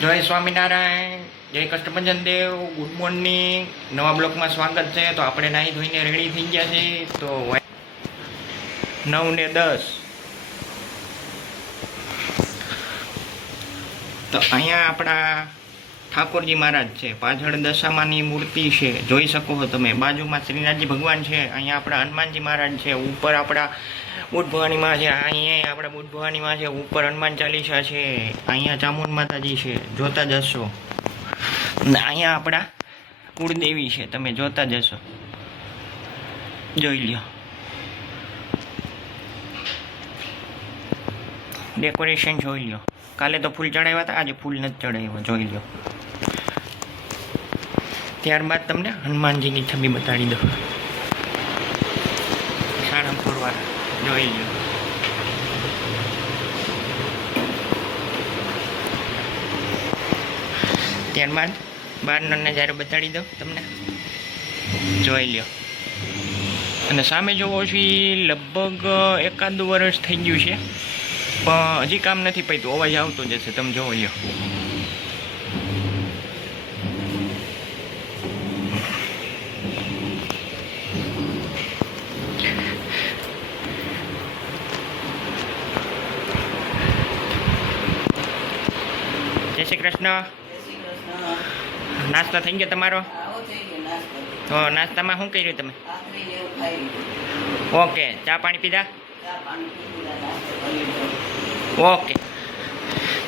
જય સ્વામિનારાયણ, જય Kashtabhanjan Dev. Good morning. નવા બ્લોકમાં સ્વાગત છે. તો આપણે નાહી ધોઈને રેડી થઈ ગયા છીએ. તો 9:10. તો અહીંયા આપણા ઠાકોરજી મહારાજ છે. પાછળ દશામાની મૂર્તિ છે, જોઈ શકો છો તમે. બાજુમાં શ્રીનાથજી ભગવાન છે. અહીંયા આપણા હનુમાનજી મહારાજ છે. ઉપર આપણા બુદ્ધ ભવાનીમાં છે. અહીંયા આપણા બુદ્ધ ભવાનીમાં છે. ઉપર હનુમાન ચાલીસા છે. અહીંયા ચામુંડ માતાજી છે, જોતા જશો. અહીંયા આપણા કુળદેવી છે, તમે જોતા જશો, જોઈ લ્યો. ડેકોરેશન જોઈ લ્યો. કાલે તો ફૂલ ચડાવ્યા હતા, આજે ફૂલ નથી ચડાવ્યા, જોઈ લો. ત્યારબાદ તમને હનુમાનજીની છબી બતાડી દો. સાળંગપુર વાળા જોઈ લો. ત્યારબાદ બહારનો નજારો બતાડી દો તમને, જોઈ લો. અને સામે જોવો છો લગભગ 1 વર્ષ થઈ ગયું છે, પણ હજી કામ નથી પડ્યું. અવાજ આવતો જશે, તમે જોવો લ્યો. જય શ્રી કૃષ્ણ. નાસ્તો થઈ ગયો તમારો? તો નાસ્તામાં શું કર્યું તમે? ઓકે. ચા પાણી પીધા? ઓકે.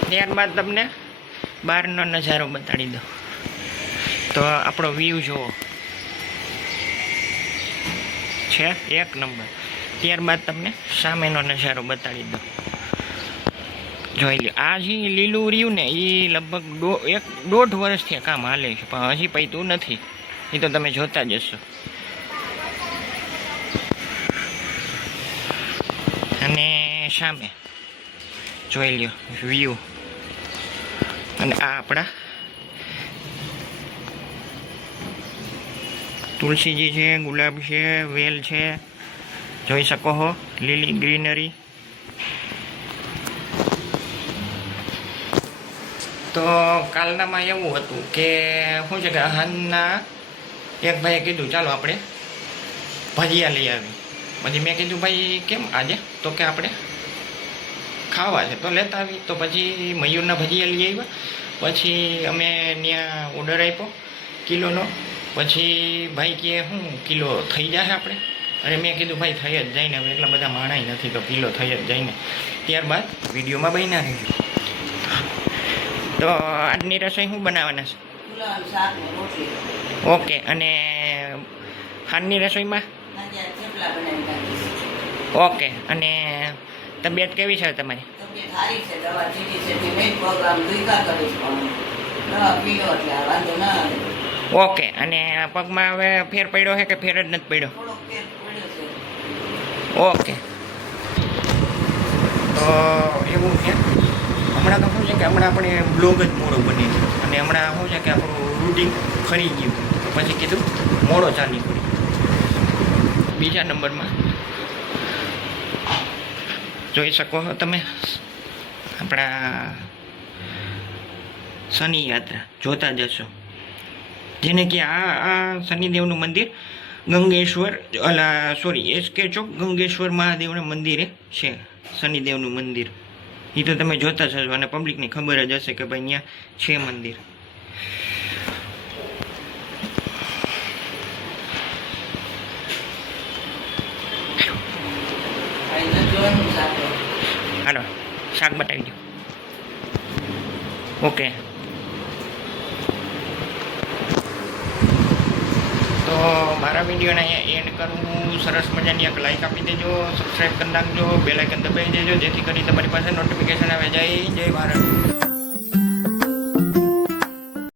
ત્યારબાદ તમને બહારનો નજારો બતાડી દો. તો આપણો વ્યૂ જુઓ છે, 1 નંબર. ત્યારબાદ તમને સામેનો નજારો બતાડી દો, જોઈ લો. આ જે લીલું રહ્યું ને એ લગભગ 1.5 વર્ષથી કામ હાલે છે, પણ હજી પૈતું નથી. એ તો તમે જોતા જશો. અને સામે જોઈ લ્યો વ્યૂ. અને આ આપણા તુલસીજી છે, ગુલાબ છે, વેલ છે, જોઈ શકો છો. લીલી ગ્રીનરી. તો કાલનામાં એવું હતું કે શું છે કે હાલના એક ભાઈએ કીધું ચાલો આપણે ભજીયા લઈ આવી. પછી મેં કીધું ભાઈ કેમ આજે? તો કે આપણે ખાવા છે તો લેતા આવી. તો પછી મયુરના ભજીયા લઈ આવ્યા. પછી અમે ત્યાં ઓર્ડર આપ્યો કિલોનો. પછી ભાઈ કહે શું કિલો થઈ જશે આપણે? અને મેં કીધું ભાઈ થઈ જ જાય ને, હવે એટલા બધા માણાય નથી, તો કિલો થઈ જ જાય ને. ત્યારબાદ વિડીયોમાં બન્યા રહેજો. તો આજની રસોઈ શું બનાવવાના છે? ઓકે. અને ખાંડની રસોઈમાં? ઓકે. અને તબિયત કેવી છે તમારી? ઓકે. અને પગમાં હવે ફેર પડ્યો છે કે ફેર જ નથી પડ્યો? ઓકે. તો એવું છે. હમણાં તો શું છે કે હમણાં આપણે બ્લોગ જ મોડો બની ગયો, અને હમણાં શું છે કે આપણું રૂટિન ખરી ગયું. તો પછી કીધું મોડો ચાલી પડી. બીજા નંબરમાં જોઈ શકો છો તમે આપણા શનિ યાત્રા જોતા જશો, જેને કે આ શનિદેવનું મંદિર ગંગેશ્વર SK ચોક ગંગેશ્વર મહાદેવના મંદિરે છે. શનિદેવનું મંદિર એ તો તમે જોતા જશો, અને પબ્લિકને ખબર જ હશે કે ભાઈ અહીંયા છે મંદિર. હાલો શાક બતાવી દો. ઓકે. તો મારા વિડીયોને અહીંયા એન્ડ કરું. સરસ મજાની એક લાઈક આપી દેજો, સબસ્ક્રાઈબ કરી નાખજો, બેલ આઇકન દબાવી દેજો, જેથી કરી તમારી પાસે નોટિફિકેશન આવે. જય ભારત.